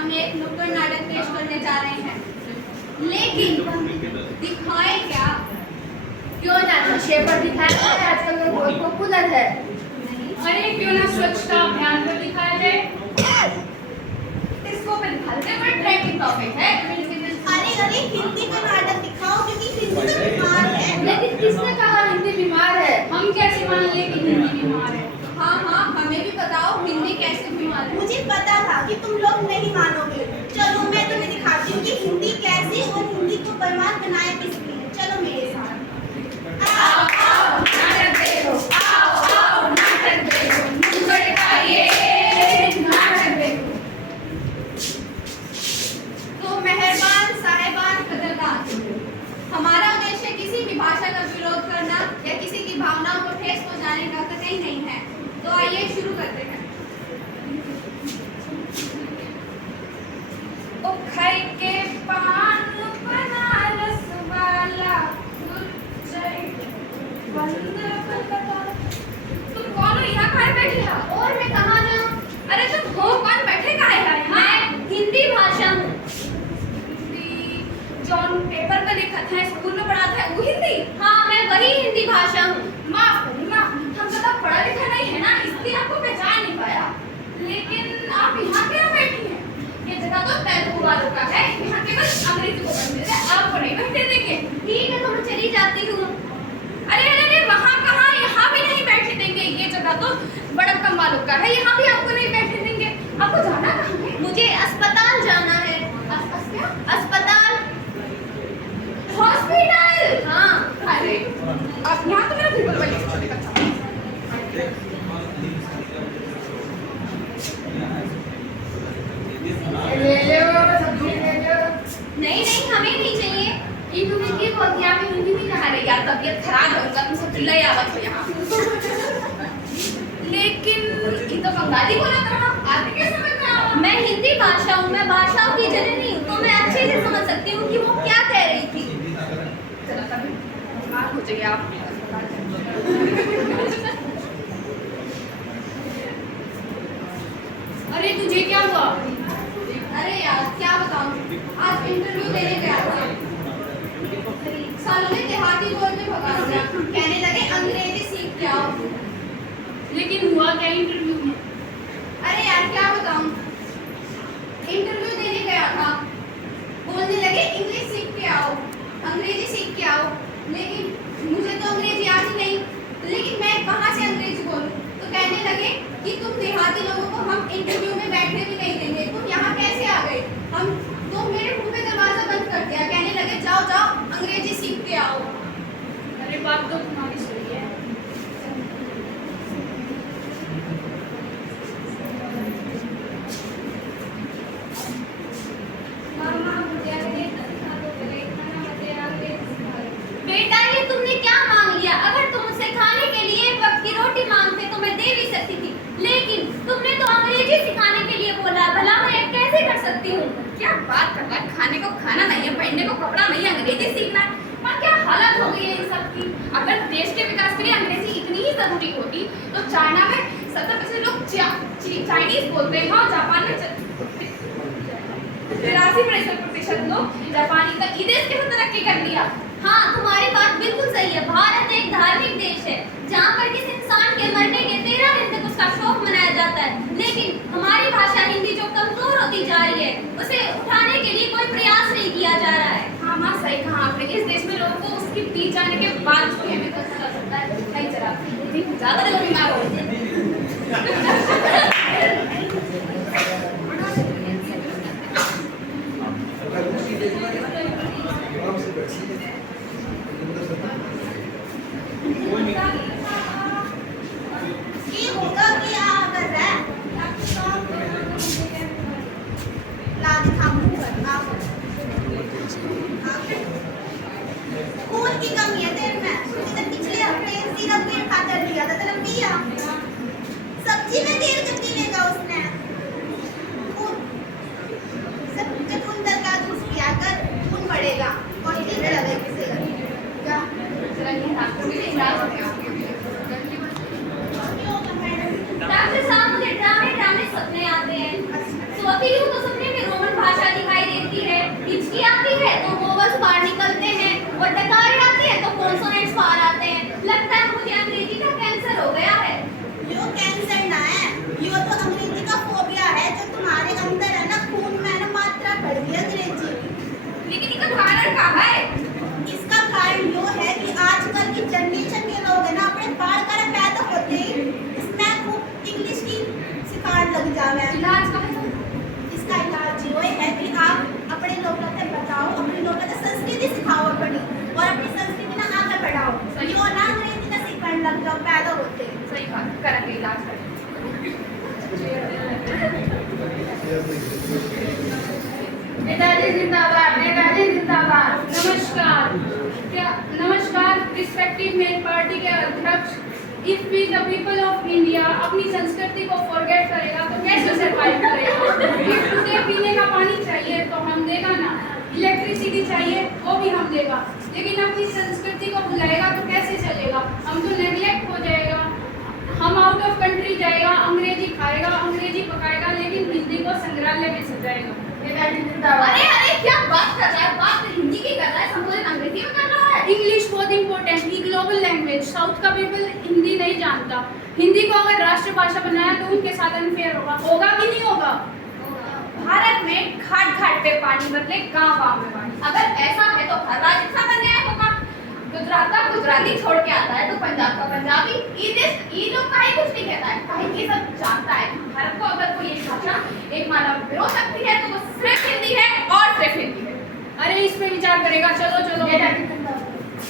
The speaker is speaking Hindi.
सामने एक नुक्कड़ नाटक पेश करने जा रहे हैं, लेकिन दिखाए क्या? क्यों ना नशे पर दिखाया जाए, आजकल वो बहुत पॉपुलर है। अरे क्यों ना स्वच्छता अभियान पर दिखाया जाए, इसको पे दिखाते हैं, बड़ा ट्रेंडिंग टॉपिक है। अरे हिंदी का नाटक दिखाओ, क्योंकि हिंदी तो बीमार है। लेकिन किसने कहा हिंदी बीमार है? हम कैसे मान लें कि हिंदी बीमार है? हाँ हाँ, हमें भी बताओ हिंदी कैसे बीमार है। मुझे पता था कि तुम लोग नहीं मानोगे। चलो मैं तुम्हें दिखाती हूँ कि हिंदी कैसे और हिंदी को बर्बाद बनाए किस लिए। चलो मेरे साथ। आओ आओ नाटक देखो, आओ आओ नाटक देखो, नुक्कड़ का ये नाटक देखो। तो मेहरबान साहिबान कदरदान, हमारा उद्देश्य किसी भी भाषा का विरोध करना या किसी की भावनाओं को ठेस पहुंचाने का कतई नहीं है। तो आइए शुरू करते हैं। ओ खाई के पान बनारस वाला गुलचै बंद कलकत्ता। तुम कौन हो? यहाँ काहे बैठे हो? और मैं कहाँ जाऊँ? अरे तुम हो कौन? बैठे काहे हो यहाँ? मैं हिंदी भाषा हूँ। हिंदी जौन पेपर पे लिखा था, स्कूल में पढ़ा था, वो हिंदी? हाँ, मैं वही हिंदी भाषा हूँ। माफ करना, हम ज्यादा पढ़ा लिखा नहीं है ना, इसलिए आपको पहचान नहीं पाया। लेकिन आप यहाँ क्यों बैठी हैं? ये जगह तो तेलुगु वालों का है, यहाँ केवल अंग्रेजी को बैठने देते, आपको नहीं बैठने देंगे। ठीक है, तो मैं चली जाती हूँ। अरे अरे अरे, वहाँ कहाँ, यहाँ भी नहीं बैठने देंगे। ये जगह तो बड़प्पन वालों का है, यहाँ भी आपको नहीं बैठने देंगे। आपको जाना कहाँ है? मुझे अस्पताल जाना है। क्या? अस्पताल। हॉस्पिटल? हाँ। अरे आप यहाँ तो मेरा गूगल पर लिख देगा। ले लो, सब्जी ले लो। नहीं नहीं, हमें नहीं चाहिए। ये तुम्हें की बोल दिया? मैं हिंदी नहीं कहा रही यार, तबीयत खराब है उनका, तुम सब चिल्लाई आवत हो यहाँ। लेकिन ये तो बंगाली बोला था, आते कैसे समझ में आवा? मैं हिंदी भाषा हूँ, मैं भाषाओं की जननी हूँ, तो मैं अच्छे से समझ सकती हूँ कि वो क्या कह रही थी। चलो तभी बीमार हो जाइए आप। अरे तुझे क्या हुआ? अरे यार क्या बताऊँ, आज इंटरव्यू देने गया था। सालों ने देहाती बोल में भगा दिया, कहने लगे अंग्रेजी सीख के आओ। लेकिन हुआ क्या इंटरव्यू में? अरे यार क्या बताऊँ, इंटरव्यू देने गया था, बोलने लगे इंग्लिश सीख के आओ, अंग्रेजी सीख के आओ। लेकिन मुझे तो अंग्रेजी आती नहीं, लेकिन मैं कहाँ से अंग्रेजी बोलूँ? तो कहने लगे कि तुम देहाती लोगों को हम इंटरव्यू में बैठने भी नहीं देंगे, तुम यहाँ कैसे आ गए? हम तो मेरे मुंह पे दरवाजा बंद कर दिया, कहने लगे जाओ जाओ अंग्रेजी सीख के आओ। अरे बात तो तुम्हारी सही है। बेटा ये तुमने क्या मांग लिया? अगर तुम मुझसे खाने के लिए एक वक्त की रोटी मांगते तो मैं दे भी सकती थी, लेकिन तुमने तो अंग्रेजी सिखाने के लिए बोला, भला मैं कैसे कर सकती हूँ? क्या बात कर रहा है? खाने को खाना नहीं है, पहनने को कपड़ा नहीं है, अंग्रेजी सीखना है। पर क्या हालत हो गई है इन सब की? अगर देश के विकास के लिए अंग्रेजी इतनी ही जरूरी होती तो चाइना में 70% लोग चाइनीज बोलते हैं, हाँ जापान में 83% लोग जापानी का ई देश कैसे तरक्की कर लिया? हाँ, तुम्हारी बात बिल्कुल सही है। भारत एक धार्मिक देश है, जहाँ पर किसी इंसान के मरने के 13 दिन तक उसका शोक मनाया जाता है। लेकिन हमारी भाषा हिंदी जो कमजोर होती जा रही है, उसे उठाने के लिए कोई प्रयास नहीं किया जा रहा है। हाँ माँ सही कहा आपने। इस देश में लोगों को उसकी बीत जाने के बाद उसकी अहमियत का पता चलता है। नहीं चला ज्यादा लोग बीमार हो गए। ये होगा क्या कर रहा है? ला दिखा मुंह पर, आप खून की कमी है तेरे में। तूने तो पिछले हफ्ते सीधा पेट खा कर लिया था, तेरा पिया सब्जी में तेल जब पीलेगा उसने खून सब चुकंदर का जूस पिया कर, खून बढ़ेगा और ठीक रहे किसी का। जरा ये डॉक्टर भी इलाज हो गया। डॉक्टर साहब, मुझे ड्रामे ड्रामे सपने आते हैं। सोती हूँ तो सपने में देती है, हिचकी आती है तो वोवल्स बाहर निकलते हैं और डकारी आती है तो कॉन्सोनेंट्स बाहर आते हैं। लगता है मुझे अंग्रेजी का कैंसर हो गया है। यो कैंसर ना है, यो तो अंग्रेजी का फोबिया है जो तुम्हारे अंदर है ना, खून में ना मात्रा बढ़ गई अंग्रेजी की। लेकिन इसका कारण क्या है? इसका कारण यो है कि आजकल की जनरेशन के लोग है ना अपने बाल कर पैदा होते ही इसमें खूब इंग्लिश की सिखाने लग जावे। इलाज का है? इसका इलाज यो है कि आप अपने लोगों से बताओ, अपने लोगों से संस्कृति सिखाओ अपनी, और अपनी संस्कृति ना आगे बढ़ाओ। यो ना अंग्रेजी का सिखाने लग जाओ पैदा होते ही। सही बात, करेंगे इलाज करेंगे। नेताजी जिंदाबाद, नेताजी जिंदाबाद। नमस्कार रिस्पेक्टिव मेन पार्टी के अध्यक्ष। If we the people of India अपनी संस्कृति को फॉरगेट करेगा तो कैसे सरवाइव करेगा? इफ टुडे पीने का पानी चाहिए तो हम देगा ना, इलेक्ट्रिसिटी चाहिए वो भी हम देगा, लेकिन अपनी संस्कृति को भुलाएगा तो कैसे चलेगा? हम तो नेग्लेक्ट हो जाएगा, हम आउट ऑफ कंट्री जाएगा, अंग्रेजी खाएगा, अंग्रेजी पकाएगा, लेकिन हिंदी को संग्रहालय में सजाएगा। नेताजी जिंदाबाद। अरे क्या बात कर रहा है? बात हिंदी की कर रहा है, संबोधन अंग्रेजी में कर रहा है। इंग्लिश बहुत इंपॉर्टेंट ही ग्लोबल लैंग्वेज। साउथ का पीपल हिंदी नहीं जानता। हिंदी को अगर राष्ट्रभाषा बनाया तो उनके साथ अनफेयर होगा कि नहीं होगा? भारत में घाट घाट पे पानी बदले गांव में पानी। अगर ऐसा है तो हर राज्य का न्याय होगा। गुजरात का गुजराती छोड़ के आता है तो पंजाब का पंजाबी। ये लोग का ही कुछ नहीं कहता है, काहे कि सब जानता है भारत को अगर कोई एक भाषा एक मानव विरोध सकती है तो वो सिर्फ हिंदी है और सिर्फ हिंदी है। अरे इस पे विचार करेगा। चलो चलो। नेताजी